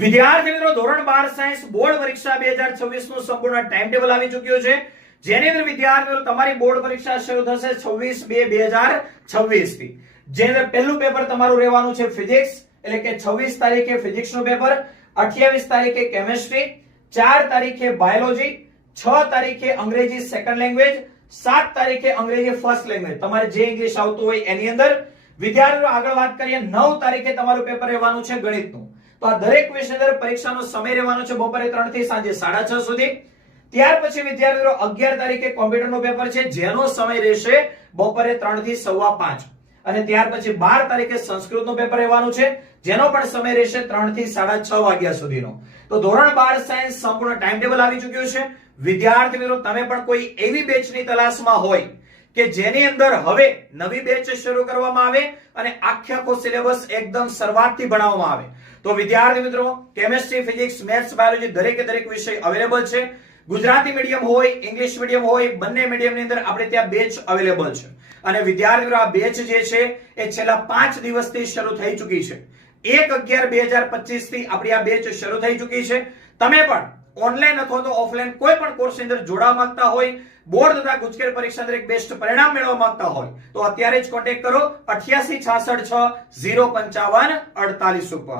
વિદ્યાર્થી મિત્રો ધોરણ 12 સાયન્સ બોર્ડ પરીક્ષા 2026 નું સંપૂર્ણ ટાઈમ ટેબલ આવી ચૂક્યું છે, જેની અંદર વિદ્યાર્થીઓ તમારી બોર્ડ પરીક્ષા શરૂ થશે 26/2/2026 થી। જેની અંદર પહેલું પેપર તમારું રહેવાનું છે ફિઝિક્સ, એટલે કે 26 તારીખે ફિઝિક્સ નું પેપર, 28 તારીખે કેમિસ્ટ્રી, 4 તારીખે બાયોલોજી, 6 તારીખે અંગ્રેજી સેકન્ડ લેંગ્વેજ, 7 તારીખે અંગ્રેજી ફર્સ્ટ લેંગ્વેજ, તમારે જે ઇંગ્લિશ આવતું હોય એની અંદર। વિદ્યાર્થીઓ આગળ વાત કરીએ 9 તારીખે તમારું પેપર રહેવાનું છે ગણિતનું। તો આ દરેક વિષય દર પરીક્ષાનો સમય રહેવાનો છે બપોરે 3 થી સાંજે 6:30 સુધી। ત્યાર પછી વિદ્યાર્થીઓ 11 તારીખે કોમ્પ્યુટરનું પેપર છે, જેનો સમય રહેશે બપોરે 3 થી 5:15, અને ત્યાર પછી 12 તારીખે સંસ્કૃતનું પેપર રહેવાનું છે, જેનો પણ સમય રહેશે 3 થી 6:30 વાગ્યા સુધીનો। તો ધોરણ 12 સાયન્સ સંપૂર્ણ ટાઈમ ટેબલ આવી ચૂક્યું છે। વિદ્યાર્થી મિત્રો તમે પણ કોઈ એવી બેચની તલાશમાં હોય કે જેની અંદર હવે નવી બેચ શરૂ કરવામાં આવે અને આખો સિલેબસ એકદમ શરૂઆતથી ભણાવવામાં આવે, તો વિદ્યાર્થી મિત્રો કેમિસ્ટ્રી, ફિઝિક્સ, મેથ્સ, બાયોલોજી દરેક વિષય અવેલેબલ છે। ગુજરાતી મીડિયમ હોય, ઇંગ્લિશ મીડિયમ હોય, બંને મીડિયમની અંદર આપણે ત્યાં બેચ અવેલેબલ છે। અને વિદ્યાર્થીઓ આ બેચ જે છે એ છેલ્લા 5 દિવસથી શરૂ થઈ ચૂકી છે। 1/11/2025 થી આપણી આ બેચ શરૂ થઈ ચૂકી છે। તમે પણ ઓનલાઈન અથવા તો ઓફલાઈન કોઈ પણ કોર્સની અંદર જોડાવા માંગતા હોય, બોર્ડ તથા ગુજકેટ પરીક્ષા અંદર એક બેસ્ટ પરિણામ મેળવવા માંગતા હોય, તો અત્યારે જ કોન્ટેક્ટ કરો 88 66 6 055 48 ઉપર।